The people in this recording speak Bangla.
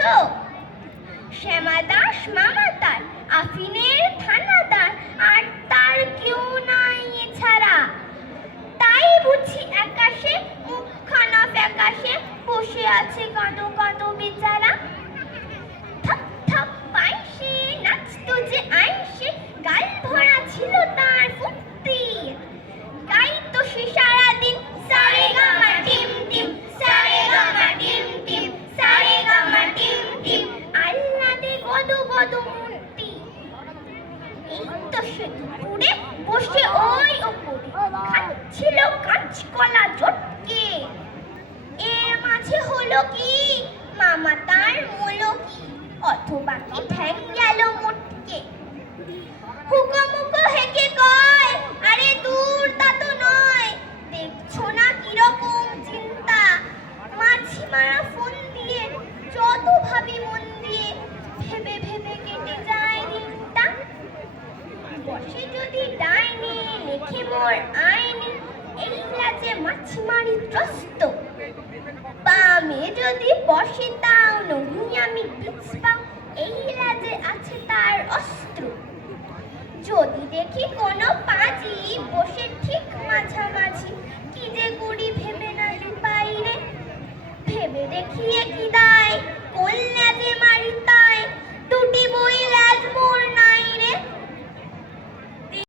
দেখেছো? শ্যামা দাস মামা তার, আফিনের থানাদার, আর তার কেউ নাই এছাড়া। তাই বুঝি আকাশে মুখখানা ফ্যাকাশে বসে আছে কাঁদো কাঁদো বেচারা। থপ থপ পাইসে নাচতো যে আইসে, গাল ভরা ছিল তার ফুর্তি। গাইতো সে সারাদিন সারে গামা টিম টিম, সারে গামা টিম টিম, সারে গামা টিম টিম, আহ্লাদে গদ গদ মূর্তি। এই তো সে দুপুরে বসে ওই ওপরে খাচ্ছিল কাঁচকলা চটকে। এর মাঝে হলো কি, মামা তার মলো কি, অথবা কি ঠ্যাং গেল মোটকে। হুকোমুকো হেঁকে কয়, আরে দূর তা তো নয়, দেখছো না কিরকম চিন্তা। মাছি মারা ফোন দিয়ে যত ভাবি মন দিয়ে, ভেবে ভেবে কেটে যায় দিনটা। বসে যদি ডাইনি লেখে মোর আইনি, এই লাজে মাছি মারি ত্রস্ত। বামে যদি বসে তাও নহি আমি পিছপা, এই লাজে আছে তার অস্ত্র। যদি দেখি কোনো পাজি বসে ঠিক